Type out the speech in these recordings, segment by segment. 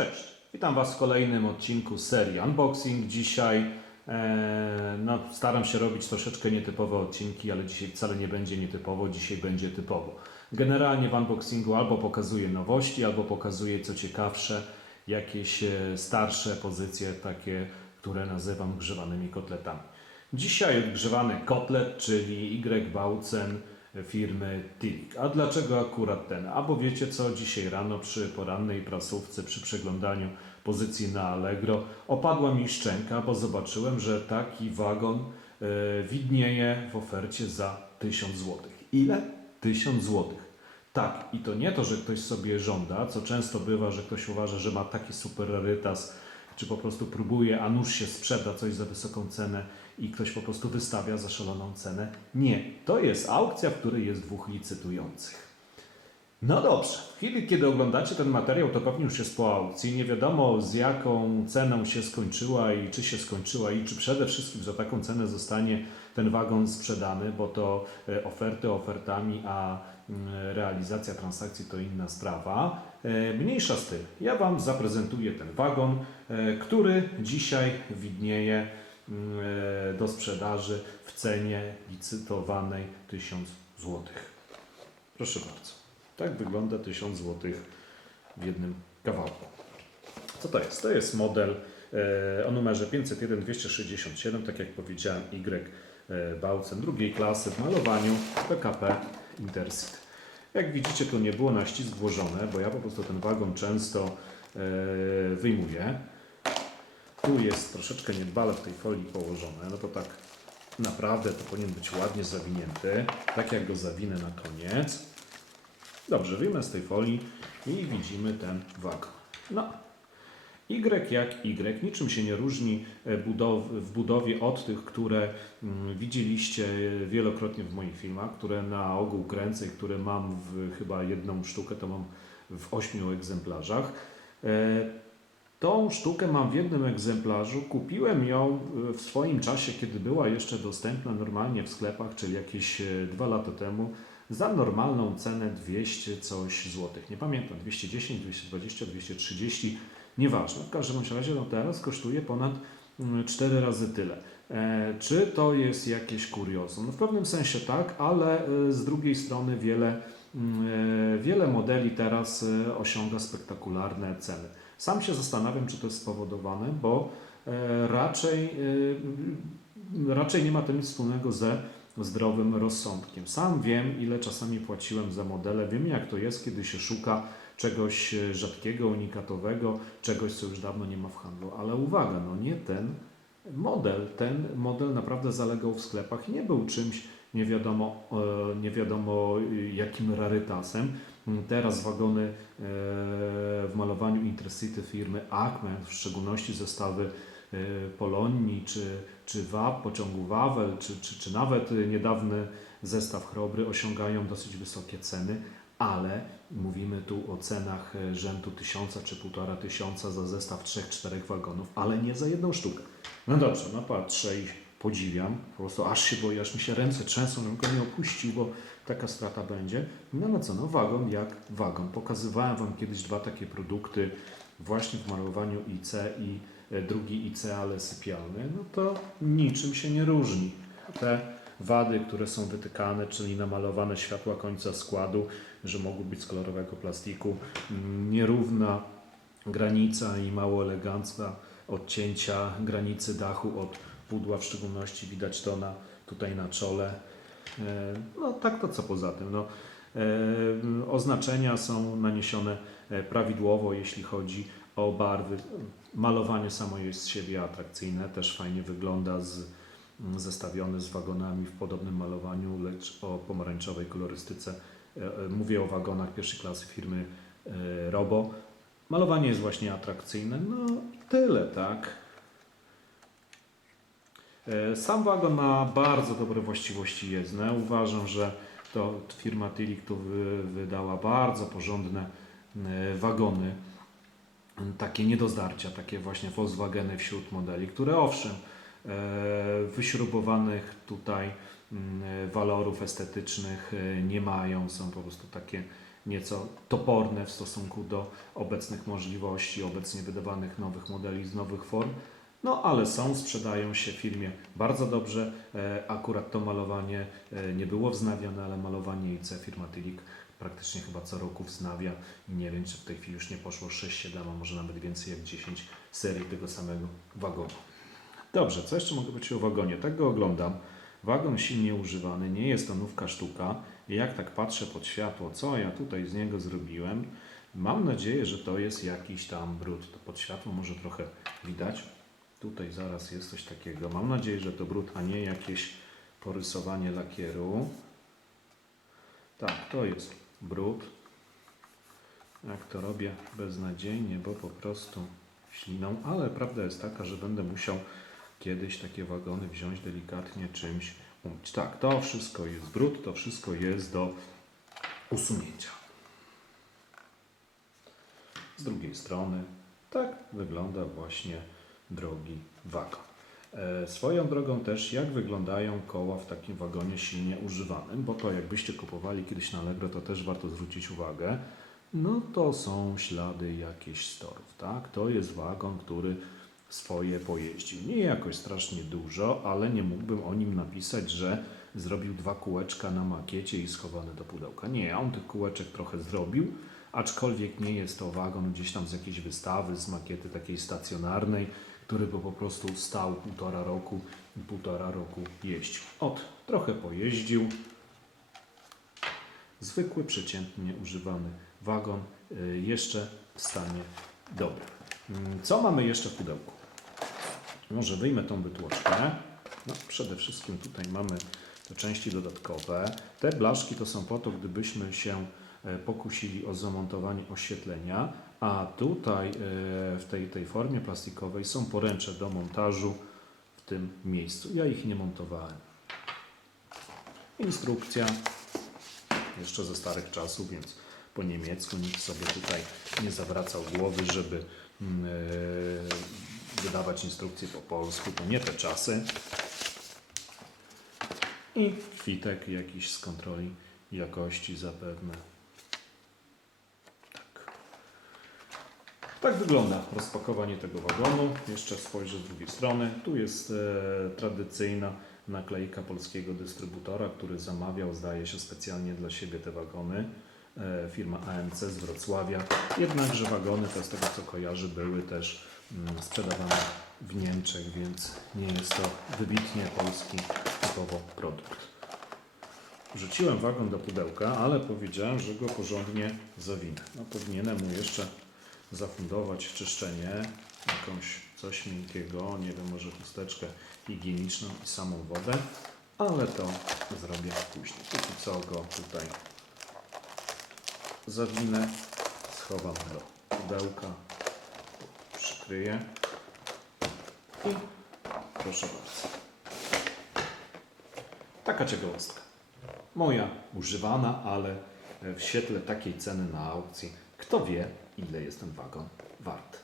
Cześć, witam Was w kolejnym odcinku serii Unboxing. Dzisiaj e, no, staram się robić troszeczkę nietypowe odcinki, ale dzisiaj wcale nie będzie nietypowo, dzisiaj będzie typowo. Generalnie w unboxingu albo pokazuję nowości, albo pokazuję co ciekawsze, jakieś e, starsze pozycje, takie, które nazywam grzewanymi kotletami. Dzisiaj odgrzewany kotlet, czyli Y Bautzen firmy Tilik. A dlaczego akurat ten? A bo wiecie co, dzisiaj rano przy porannej prasówce, przy przeglądaniu pozycji na Allegro opadła mi szczęka, bo zobaczyłem, że taki wagon e, widnieje w ofercie za 1000 zł. Ile? 1000 zł. Tak, i to nie to, że ktoś sobie żąda, co często bywa, że ktoś uważa, że ma taki super rarytas, czy po prostu próbuje, a nuż się sprzeda coś za wysoką cenę i ktoś po prostu wystawia za szaloną cenę. Nie, to jest aukcja, w której jest dwóch licytujących. No dobrze, w chwili kiedy oglądacie ten materiał, to pewnie już jest po aukcji. Nie wiadomo z jaką ceną się skończyła i czy się skończyła i czy przede wszystkim za taką cenę zostanie ten wagon sprzedany, bo to e, oferty ofertami, a mm, realizacja transakcji to inna sprawa. E, Mniejsza z tym, ja Wam zaprezentuję ten wagon, e, który dzisiaj widnieje do sprzedaży w cenie licytowanej 1000 zł. Proszę bardzo. Tak wygląda 1000 zł w jednym kawałku. Co to jest? To jest model e, o numerze 501-267, tak jak powiedziałem, Y e, Bautzen drugiej klasy w malowaniu PKP Intercity. Jak widzicie, tu nie było na ścisk włożone, bo ja po prostu ten wagon często e, wyjmuję. Tu jest troszeczkę niedbale w tej folii położone, no to tak naprawdę to powinien być ładnie zawinięty, tak jak go zawinę na koniec. Dobrze, wyjmę z tej folii i widzimy ten wagon. No, Y jak Y, niczym się nie różni e, w budowie od tych, które mm, widzieliście wielokrotnie w moich filmach, które na ogół kręcę i które mam w chyba jedną sztukę, to mam w ośmiu egzemplarzach. Tą sztukę mam w jednym egzemplarzu. Kupiłem ją e, w swoim czasie, kiedy była jeszcze dostępna normalnie w sklepach, czyli jakieś e, dwa lata temu, za normalną cenę 200 coś złotych. Nie pamiętam, 210, 220, 230, nieważne. W każdym razie no teraz kosztuje ponad mm, 4 razy tyle. E, czy to jest jakieś kuriozum? No w pewnym sensie tak, ale z drugiej strony wiele, mm, wiele modeli teraz e, osiąga spektakularne ceny. Sam się zastanawiam, czy to jest spowodowane, bo e, raczej, e, raczej nie ma to nic wspólnego ze zdrowym rozsądkiem. Sam wiem, ile czasami płaciłem za modele, wiem jak to jest, kiedy się szuka czegoś e, rzadkiego, unikatowego, czegoś, co już dawno nie ma w handlu. Ale uwaga, no nie ten model. Ten model naprawdę zalegał w sklepach i nie był czymś nie wiadomo, e, nie wiadomo e, jakim rarytasem. Teraz wagony e, w malowaniu Intercity firmy Acme, w szczególności zestawy Polonii czy, czy WAP, pociągu Wawel, czy, czy, czy nawet niedawny zestaw Chrobry osiągają dosyć wysokie ceny, ale mówimy tu o cenach rzędu tysiąca czy półtora tysiąca za zestaw 3-4 wagonów, ale nie za jedną sztukę. No dobrze, no patrzę i podziwiam, po prostu aż się boję, aż mi się ręce trzęsą, żebym go nie opuścił, bo taka strata będzie. No no co, no jak wagon. Pokazywałem Wam kiedyś dwa takie produkty właśnie w malowaniu IC i e, drugi IC, ale sypialny, no to niczym się nie różni. Te wady, które są wytykane, czyli namalowane światła końca składu, że mogą być z kolorowego plastiku, mm, nierówna granica i mało elegancka odcięcia granicy dachu od pudła, w szczególności widać to na, tutaj na czole. E, No tak to co poza tym. No, e, oznaczenia są naniesione e, prawidłowo, jeśli chodzi o barwy. Malowanie samo jest z siebie atrakcyjne, też fajnie wygląda z, mm, zestawiony z wagonami w podobnym malowaniu, lecz o pomarańczowej kolorystyce. Mówię o wagonach pierwszej klasy firmy Robo. Malowanie jest właśnie atrakcyjne. No tyle, tak. E, Sam wagon ma bardzo dobre właściwości jezdne. Uważam, że to firma Tilik tu wy, wydała bardzo porządne e, wagony. Takie nie do zdarcia, takie właśnie Volkswageny wśród modeli, które owszem, e, wyśrubowanych tutaj mm, walorów estetycznych nie mają, są po prostu takie nieco toporne w stosunku do obecnych możliwości, obecnie wydawanych nowych modeli z nowych form. No ale są, sprzedają się firmie bardzo dobrze. E, Akurat to malowanie e, nie było wznawiane, ale malowanie IC firma Tylik praktycznie chyba co roku wznawia i nie wiem, czy w tej chwili już nie poszło 6-7, a może nawet więcej jak 10 serii tego samego wagonu. Dobrze, co jeszcze mogę powiedzieć o wagonie? Tak go oglądam. Wagon silnie używany, nie jest to nówka sztuka. I jak tak patrzę pod światło, co ja tutaj z niego zrobiłem, mam nadzieję, że to jest jakiś tam brud. To pod światło może trochę widać. Tutaj zaraz jest coś takiego. Mam nadzieję, że to brud, a nie jakieś porysowanie lakieru. Tak, to jest brud. Jak to robię beznadziejnie, bo po prostu śliną, ale prawda jest taka, że będę musiał kiedyś takie wagony wziąć delikatnie czymś umyć. Tak, to wszystko jest brud, to wszystko jest do usunięcia. Z drugiej strony tak wygląda właśnie drogi wagon. E, Swoją drogą też, jak wyglądają koła w takim wagonie silnie używanym, bo to jakbyście kupowali kiedyś na Allegro, to też warto zwrócić uwagę, no to są ślady jakichś storów, tak? To jest wagon, który swoje pojeździł. Nie jakoś strasznie dużo, ale nie mógłbym o nim napisać, że zrobił dwa kółeczka na makiecie i schowane do pudełka. Nie, on tych kółeczek trochę zrobił, aczkolwiek nie jest to wagon gdzieś tam z jakiejś wystawy, z makiety takiej stacjonarnej, który by po prostu stał półtora roku i półtora roku jeździł. Ot, trochę pojeździł. Zwykły, przeciętnie używany wagon, y, jeszcze w stanie dobrym. Mm, Co mamy jeszcze w pudełku? Może wyjmę tą wytłoczkę. No, przede wszystkim tutaj mamy te części dodatkowe. Te blaszki to są po to, gdybyśmy się e, pokusili o zamontowanie oświetlenia, a tutaj e, w tej, tej formie plastikowej są poręcze do montażu w tym miejscu. Ja ich nie montowałem. Instrukcja jeszcze ze starych czasów, więc po niemiecku nikt sobie tutaj nie zawracał głowy, żeby mm, e, wydawać instrukcje po polsku. To nie te czasy. I kwitek jakiś z kontroli jakości zapewne. Tak wygląda rozpakowanie tego wagonu. Jeszcze spojrzę z drugiej strony. Tu jest e, tradycyjna naklejka polskiego dystrybutora, który zamawiał, zdaje się, specjalnie dla siebie te wagony. E, firma AMC z Wrocławia. Jednakże wagony, to z tego co kojarzy, były też mm, sprzedawane w Niemczech, więc nie jest to wybitnie polski typowo produkt. Wrzuciłem wagon do pudełka, ale powiedziałem, że go porządnie zawinę. No, powinienem mu jeszcze zafundować czyszczenie, jakąś coś miękkiego, nie wiem, może chusteczkę higieniczną i samą wodę, ale to zrobię później. Póki co go tutaj zawinę, schowam do pudełka, przykryję i proszę bardzo. Taka ciekawostka. Moja używana, ale w świetle takiej ceny na aukcji, kto wie, ile jest ten wagon wart.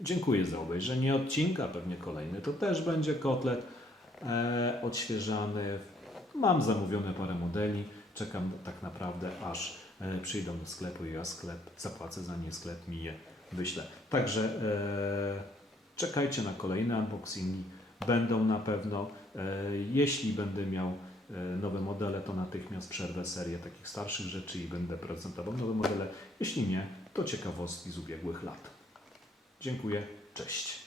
Dziękuję za obejrzenie odcinka. Pewnie kolejny to też będzie kotlet e, odświeżany. Mam zamówione parę modeli. Czekam tak naprawdę, aż e, przyjdą do sklepu i ja sklep zapłacę za nie, sklep mi je wyślę. Także e, czekajcie na kolejne unboxingi. Będą na pewno. E, jeśli będę miał E, nowe modele, to natychmiast przerwę serię takich starszych rzeczy i będę prezentował nowe modele. Jeśli nie, to ciekawostki z ubiegłych lat. Dziękuję, cześć.